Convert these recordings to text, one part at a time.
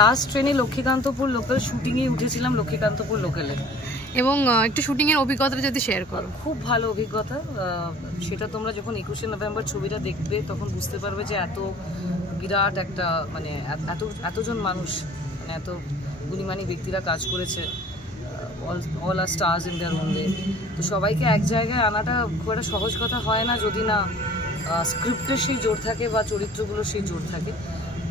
Last ট্রেনে Lakshmikantapur local শুটিংয়ে উঠেছিলাম, লক্ষ্মীকান্তপুর লোকালে। এবং একটু শুটিংয়ের অভিজ্ঞতাটা যদি শেয়ার করো। খুব ভালো অভিজ্ঞতা। সেটা তোমরা যখন 21শে নভেম্বর ছবিটা দেখবে তখন বুঝতে পারবে যে এত বিরাট একটা মানে এতজন মানুষ, মানে এত গুণীমানী ব্যক্তিরা কাজ করেছে, all are stars in their own way. তো সবাইকে এক জায়গায় আনাটা খুব একটা সহজ কথা হয় না যদি না স্ক্রিপ্টের সেই জোর থাকে বা চরিত্রগুলোর সেই জোর থাকে।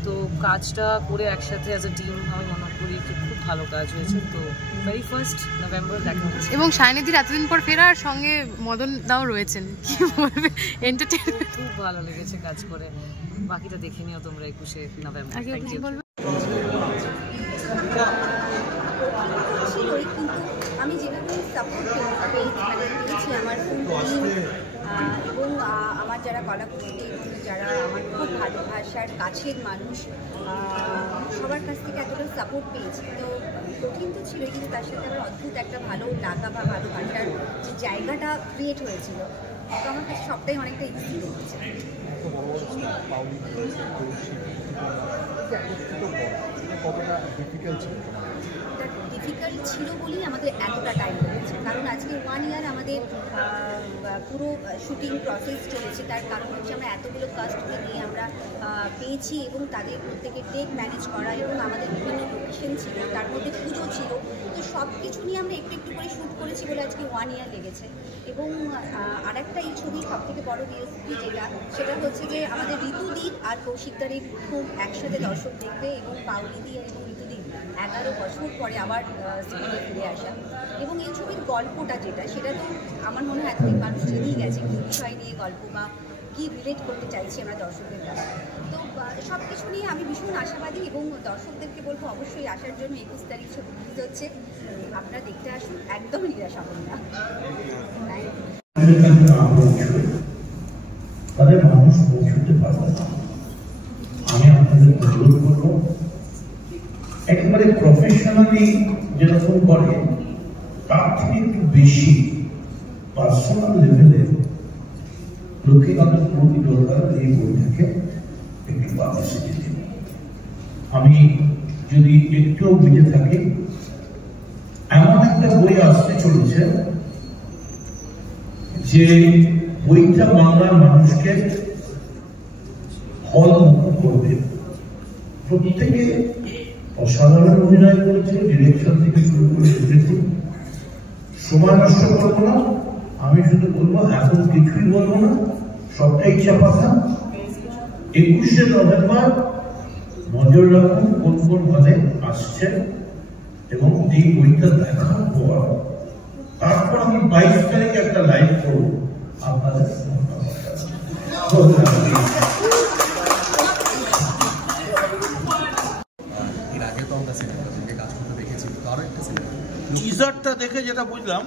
তো কাজটা করে একসাথে অ্যাজ এ টিম আমি মনে করি যে খুব ভালো কাজ হয়েছে। তো 21 নভেম্বর দেখা হচ্ছে। এবং শাইনিদির এতদিন পর ফেরার সঙ্গে মদন দাও রয়েছেন, কি বলবে? এন্টারটেইনমেন্ট খুব ভালো লেগেছে কাজ করে। বাকিটা দেখে নিও তোমরা 21শে নভেম্বর। আমি যেভাবে সাপোর্ট পেয়েছি আমার এবং আমার যারা কলাকুশলী এবং যারা আমার খুব ভালোবাসার কাছের মানুষ সবার কাছ থেকে এতটা সাপোর্ট পেয়েছি। তো কঠিন তো ছিল, কিন্তু তার সাথে আমার অদ্ভুত একটা ভালো লাগা বা ভালোবাসার যে জায়গাটা ক্রিয়েট হয়েছিল, তো আমার কাছে সবটাই অনেকটা ইজি লেগেছে। ডিফিকাল্ট ছিল বলেই আমাদের এতটা টাইম লেগেছে, কারণ আজকে 1 ইয়ার আমাদের পুরো শুটিং প্রসেস চলেছে। তার কারণ হচ্ছে আমরা এতগুলো কাস্টকে নিয়ে আমরা পেয়েছি এবং তাদের প্রত্যেকের টেক ম্যানেজ করা এবং আমাদের বিভিন্ন লোকেশন ছিল, তার মধ্যে পুজো ছিল। তো সব কিছু নিয়ে আমরা একটু একটু করে শ্যুট করেছি বলে আজকে 1 ইয়ার লেগেছে। এবং আরেকটা এই ছবির সবথেকে বড় ইউএসপি সেটা হচ্ছে যে আমাদের ঋতুদীপ আর কৌশিকদারের খুব একসাথে দর্শক দেখবে, এবং পাউলিদি এবং ঋতুদীপ 11 বছর পরে আবার স্ক্রিনে ফিরে আসা। এবং এই ছবির গল্পটা যেটা, সেটা তো আমার মনে হয় এতদিন মানুষ জেনেই গেছে কী বিষয় নিয়ে গল্প বা কী রিলেট করতে চাইছি আমরা দর্শকদের কাছে। তো সব কিছু নিয়ে আমি ভীষণ আশাবাদী এবং দর্শকদেরকে বলবো অবশ্যই আসার জন্য। 21 তারিখ ছবি রিলিজ হচ্ছে, আপনারা দেখতে আসুন, একদম নিরাশ হবেন না। তাদের মানুষ পৌঁছতে পারবে না। আমি আপনাদের অনুরোধ করবো একেবারে প্রফেশনালি যেরকম করে তার থেকে একটু বেশি পার্সোনাল লেভেলে লক্ষ্মীকান্তপুর দরকার এই বইটাকে একটু পাবলিসিটি দিন। আমি যদি একটু বেঁচে থাকি, এমন একটা বই আসতে চলেছে যে বইটা বাংলার মানুষকে হলমুক্ত করবে। প্রত্যেকে অসাধারণ অভিনয় করেছে, ডিরেকশন থেকে শুরু করে দেখেছি। সময় নষ্ট করবো না, আমি শুধু বলবো এখন কিছুই বলবো না, সবটাই চাপাতা। 21শে নভেম্বর নজর রাখুন কোন কোন ভাবে আসছে, এবং এই বইটা দেখার পর তারপর আমি 22 তারিখে একটা লাইভ করবো আপনাদের। টিজারটা দেখে যেটা বুঝলাম,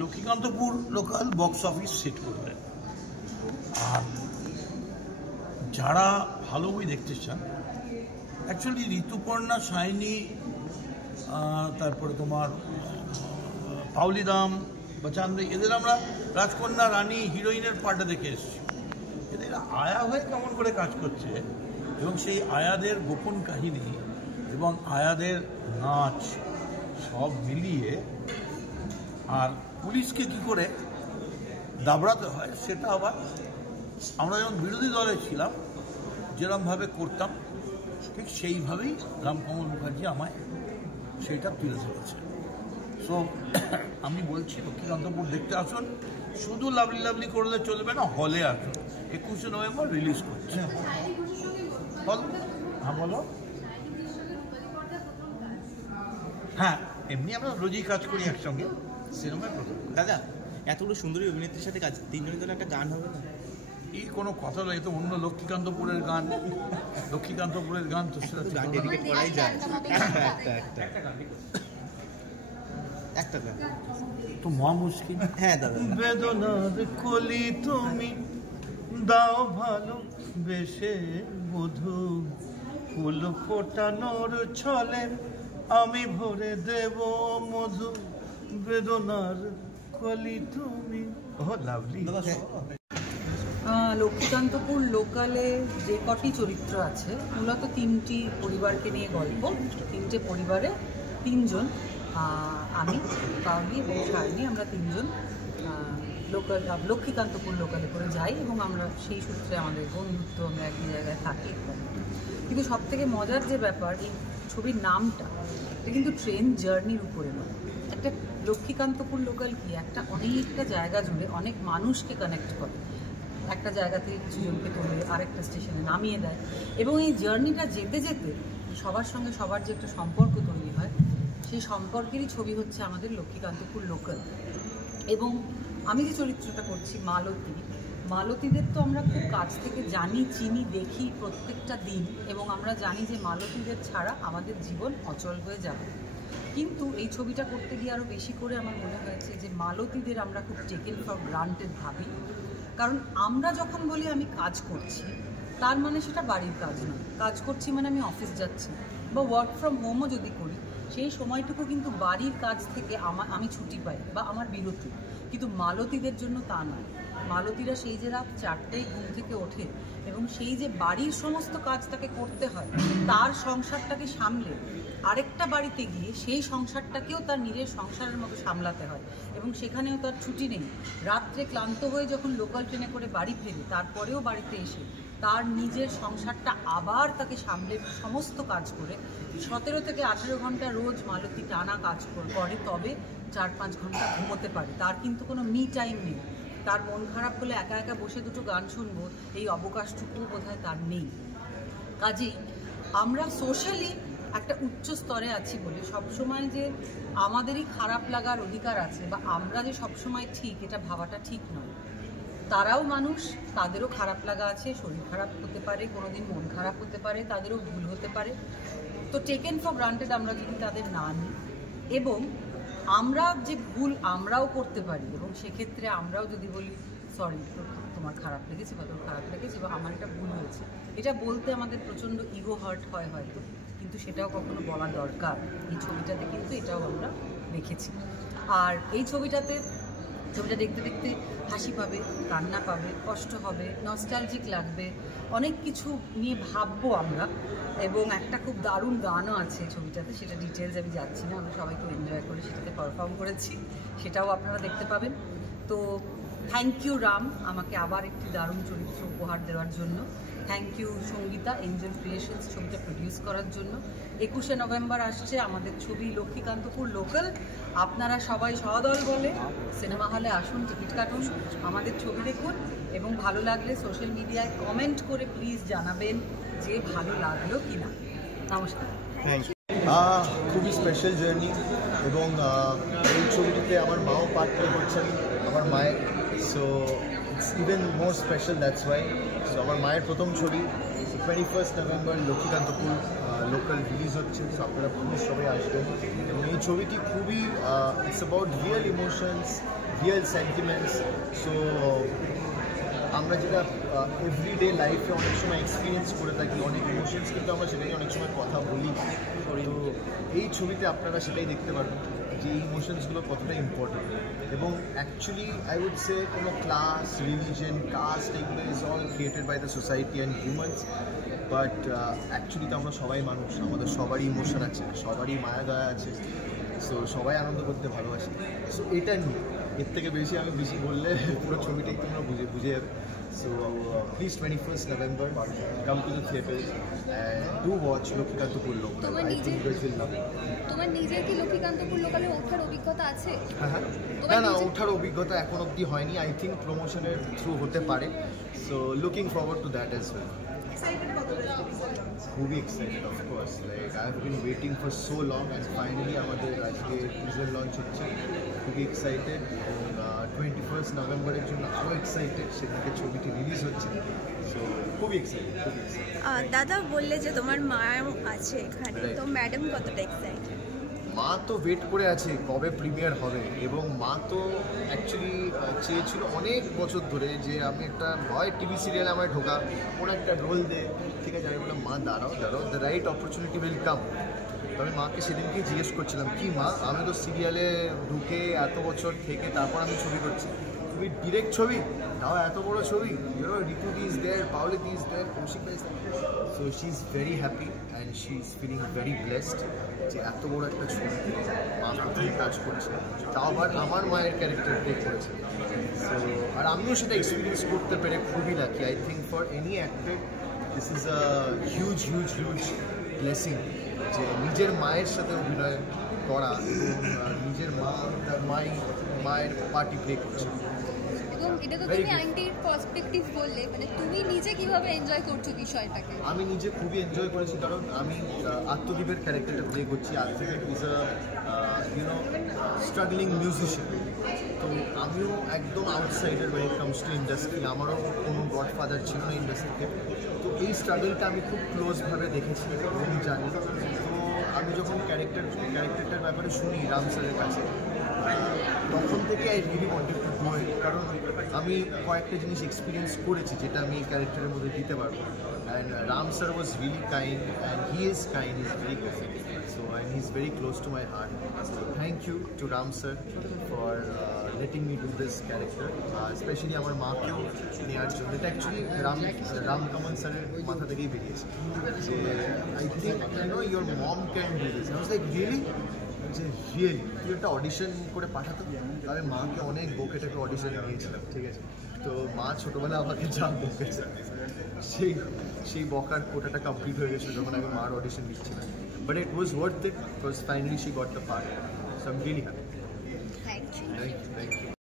Lakshmikantapur local box office set করবে। আর যারা ভালো বই দেখতে চান, অ্যাকচুয়ালি ঋতুপর্ণা, শাইনি, তারপরে তোমার পাউলিদাম বা চান্দ্রী, এদের আমরা রাজকন্যা, রানী, হিরোইনের পার্টে দেখে এসেছি। এদের আয়া হয়ে কেমন করে কাজ করছে, এবং সেই আয়াদের গোপন কাহিনী এবং আয়াদের নাচ সব মিলিয়ে, আর পুলিশকে কি করে দাবড়াতে হয় সেটা আবার আমরা যখন বিরোধী দলে ছিলাম যেরকমভাবে করতাম, ঠিক সেইভাবেই রামকমল মুখার্জি আমায় সেইটা তুলে ধরেছে। সো আমি বলছি লক্ষ্মীকান্তপুর দেখতে আসুন, শুধু লাভলি লাভলি করলে চলবে না, হলে আসুন। 21শে নভেম্বর রিলিজ করছে হল। হ্যাঁ বলো। হ্যাঁ, এমনি আমরা রোজই কাজ করি একসঙ্গে, সিনেমায় প্রথম। দাদা, এতগুলো সুন্দরী অভিনেত্রীর সাথে কাজ, তিনজনের জন্য একটা গান হবে না? এই কোনো কথা নয়, তো অন্য লক্ষ্মীকান্তপুরের গান, লক্ষ্মীকান্তপুরের গান তো সেটা গান ডেডিকেট করাই যায়। একটা গান তো মহা মুশকিল। হ্যাঁ দাদা। বেদনার কলি তুমি দাও ভালো বেশে বধূ, ফুল ফোটানোর ছলে আমি ভরে দেব মধু, বেদনার কলি তুমি। ও লাভলি। লক্ষ্মীকান্তপুর লোকালে যে কটি চরিত্র আছে মূলত 3টি পরিবারকে নিয়ে গল্প। 3টে পরিবারে 3জন, আমি, পাওলি এবং সায়নী, আমরা 3জন লক্ষ্মীকান্তপুর লোকালে করে যাই এবং আমরা সেই সূত্রে আমাদের বন্ধুত্ব, আমরা একই জায়গায় থাকি। কিন্তু সবথেকে মজার যে ব্যাপার, এই ছবির নামটা এটা কিন্তু ট্রেন জার্নির উপরে নয়। একটা লক্ষ্মীকান্তপুর লোকাল কি একটা অনেকটা জায়গা জুড়ে অনেক মানুষকে কানেক্ট করে, একটা জায়গা থেকে কিছুজনকে তোলে আরেকটা স্টেশনে নামিয়ে দেয় এবং এই জার্নিটা যেতে যেতে সবার সঙ্গে সবার যে একটা সম্পর্ক তৈরি হয়, সেই সম্পর্কেরই ছবি হচ্ছে আমাদের লক্ষ্মীকান্তপুর লোকাল। এবং আমি যে চরিত্রটা করছি মালতীদের তো আমরা খুব কাছ থেকে জানি, চিনি, দেখি প্রত্যেকটা দিন এবং আমরা জানি যে মালতীদের ছাড়া আমাদের জীবন অচল হয়ে যাবে। কিন্তু এই ছবিটা করতে গিয়ে আরও বেশি করে আমার মনে হয়েছে যে মালতীদের আমরা খুব টেকেন ফর গ্রান্টেড ভাবি। কারণ আমরা যখন বলি আমি কাজ করছি, তার মানে সেটা বাড়ির কাজ নয়। কাজ করছি মানে আমি অফিস যাচ্ছি বা ওয়ার্ক ফ্রম হোমও যদি করি, সেই সময়টুকু কিন্তু বাড়ির কাজ থেকে আমি ছুটি পাই বা আমার বিরতি। কিন্তু মালতীদের জন্য তা নয়। মালতীরা সেই যে রাত 4টেয় ঘুম থেকে ওঠে এবং সেই যে বাড়ির সমস্ত কাজ তাকে করতে হয়, তার সংসারটাকে সামলে আরেকটা বাড়িতে গিয়ে সেই সংসারটাকেও তার নিজের সংসারের মতো সামলাতে হয় এবং সেখানেও তার ছুটি নেই। রাত্রে ক্লান্ত হয়ে যখন লোকাল ট্রেনে করে বাড়ি ফেরে, তারপরেও বাড়িতে এসে তার নিজের সংসারটা আবার তাকে সামলে সমস্ত কাজ করে 17 থেকে 18 ঘন্টা রোজ মালতী টানা কাজ করে, তবে 4-5 ঘন্টা ঘুমোতে পারে। তার কিন্তু কোনো মি টাইম নেই। তার মন খারাপ হলে একা একা বসে দুটো গান শুনবো, এই অবকাশটুকুও বোধহয় তার নেই। কাজেই আমরা সোশ্যালি একটা উচ্চ স্তরে আছি বলে সবসময় যে আমাদেরই খারাপ লাগার অধিকার আছে বা আমরা যে সবসময় ঠিক, এটা ভাবাটা ঠিক নয়। তারাও মানুষ, তাদেরও খারাপ লাগা আছে, শরীর খারাপ হতে পারে, কোনোদিন মন খারাপ হতে পারে, তাদেরও ভুল হতে পারে। তো টেকেন ফর গ্রান্টেড আমরা যদি তাদের না নিই এবং আমরা যে ভুল আমরাও করতে পারি এবং সেক্ষেত্রে আমরাও যদি বলি সরি তোমার খারাপ লেগেছে বা তোর খারাপ লেগেছে বা আমার একটা ভুল হয়েছে, এটা বলতে আমাদের প্রচণ্ড ইগো হার্ট হয় হয়তো, কিন্তু সেটাও কখনো বলা দরকার। এই ছবিটাতে কিন্তু এটাও আমরা দেখেছি। আর এই ছবিটা দেখতে দেখতে হাসি পাবে, কান্না পাবে, কষ্ট হবে, নস্টালজিক লাগবে, অনেক কিছু নিয়ে ভাববো আমরা। এবং একটা খুব দারুণ গানও আছে ছবিটাতে, সেটা ডিটেলস আমি যাচ্ছি না, আমরা সবাই খুব এনজয় করে সেটাতে পারফর্ম করেছি, সেটাও আপনারা দেখতে পাবেন। তো থ্যাংক ইউ রাম, আমাকে আবার একটি দারুণ চরিত্র উপহার দেওয়ার জন্য। Thank you Sangeeta, Angel Creations ছবিটা প্রডিউস করার জন্য। 21শে নভেম্বর আসছে আমাদের ছবি লক্ষ্মীকান্তপুর লোকাল। আপনারা সবাই সদল বলে সিনেমা হলে আসুন, টিকিট কাটুন, আমাদের ছবি দেখুন এবং ভালো লাগলে সোশ্যাল মিডিয়ায় কমেন্ট করে প্লিজ জানাবেন যে ভালো লাগলো কিনা। নমস্কার। খুবই স্পেশাল জার্নি এবং এই ছবিটিতে আমার মাও পার্ট প্লে করছেন, আমার মায়ের। So it's even more special, that's why. So আমার মায়ের প্রথম ছবি 21 নভেম্বর লক্ষ্মীকান্তপুর লোকাল রিলিজ হচ্ছে। সো আপনারা প্লিজ সবাই আসবেন এবং এই ছবিটি খুবই it's about real emotions, real sentiments. So আমরা যেটা এভরিডে লাইফে অনেক সময় এক্সপিরিয়েন্স করে থাকি, অনেক ইমোশনস কিন্তু আমরা সেটাই অনেক সময় কথা বলি। তো এই ছবিতে আপনারা সেটাই দেখতে পারবেন যে এই ইমোশনসগুলো কতটা ইম্পর্টেন্ট। এবং অ্যাকচুয়ালি আই উড সে কোনো ক্লাস, রিলিজন, কাস্ট এগুলো is all created by the society and humans. But actually তো আমরা সবাই মানুষ, আমাদের সবারই ইমোশন আছে, সবারই মায়া দয়া আছে। সো সবাই আনন্দ করতে ভালোবাসি। সো এটা নিয়ে এর থেকে বেশি আমি বললে পুরো ছবিটাই তোমরা বুঝে যাবে। So please 21st November, come to the theatres and do watch Lakshmikantapur local. I think you guys will love it. তোমার নিজের কি লক্ষ্মীকান্তপুর লোকালে ওঠার অভিজ্ঞতা আছে? হ্যাঁ, না ওঠার অভিজ্ঞতা এখন অবধি হয়নি। আই থিঙ্ক প্রমোশনের থ্রু হতে পারে। So looking forward to that as well. খুবই excited of course, like I have been waiting for so long and finally আমাদের আজকে টিজার লঞ্চ হচ্ছে। খুবই এক্সাইটেড এবং 21st নভেম্বরের জন্য আরও এক্সাইটেড, সেদিকে ছবিটি রিলিজ হচ্ছে। সো খুবই এক্সাইটেড, খুবই এক্সাইটেড। দাদা বললে যে তোমার মা আছে এখানে, তো ম্যাডাম কতটা এক্সাইটেড? মা তো ওয়েট করে আছে কবে প্রিমিয়ার হবে এবং মা তো অ্যাকচুয়ালি চেয়েছিল অনেক বছর ধরে যে আমি একটা হয় টিভি সিরিয়ালে আমায় ঢোকা, কোনো একটা রোল দে। ঠিক আছে, আমি বললাম মা দাঁড়াও, the right opportunity will come. তো আমি মাকে সেদিনকেই জিজ্ঞেস করছিলাম কি মা, আমি তো সিরিয়ালে ঢুকে এত বছর থেকে তারপর আমি ছবি করছি, তুমি ডিরেক্ট ছবি তাও এত বড় ছবি, Ritu di is there, Paoli di is there, Kaushik is there, so she is very happy and she is feeling very blessed যে এত বড় একটা ছবিতে মা প্রথম কাজ করছে, তাও আবার আমার মায়ের ক্যারেক্টার প্লে করেছে। সো আর আমিও সেটা এক্সপিরিয়েন্স করতে পেরে খুবই lucky. I think for any actor this is a huge huge huge blessing যে নিজের মায়ের সাথে অভিনয় করা এবং নিজের মা তার মায়ের পার্টি প্লে করছে। এবং এটা তো তুমি আন্টির পার্সপেক্টিভ বললে, মানে তুমি নিজে কিভাবে এনজয় করছো বিষয়টাকে? আমি নিজে খুবই এনজয় করেছি, কারণ আমি আত্মদীপের ক্যারেক্টারটা প্লে করছি। Atmadeep is a struggling musician, তো আমিও একদম outsider when it comes to industry. আমারও কোনো গডফাদার ছিল না ইন্ডাস্ট্রিতে, তো এই স্ট্রাগলটা আমি খুব ক্লোজভাবে দেখেছি এবং জানি। তো আমি যখন ক্যারেক্টারটার ব্যাপারে শুনি রাম স্যারের কাছে, তখন থেকে I really wanted to do it, কারণ আমি কয়েকটা জিনিস এক্সপিরিয়েন্স করেছি যেটা আমি এই ক্যারেক্টারের মধ্যে দিতে পারবো। And Ram sir was really kind and he is kind, is very kind, so and he is very close to my heart. So thank you to Ram sir for letting me do this character, specially আমার মাকেও নেওয়ার জন্য। এটা actually Ramkamal স্যারের মাথা থেকেই বেরিয়েছে যে I think your mom can do this. I was like really, যে রিয়েলি তুই একটা অডিশন করে পাঠাতো। আমি মাকে অনেক বকেটাকে অডিশন নিয়েছিলাম, ঠিক আছে, তো মা ছোটোবেলা আমাকে যা বকেছে সেই বকার কোটাটা কমপ্লিট হয়ে গেছিলো যখন আমি মার অডিশন দিচ্ছিলাম। But it was worth it because finally she got the part, so I am really happy. Thank you. Thank you.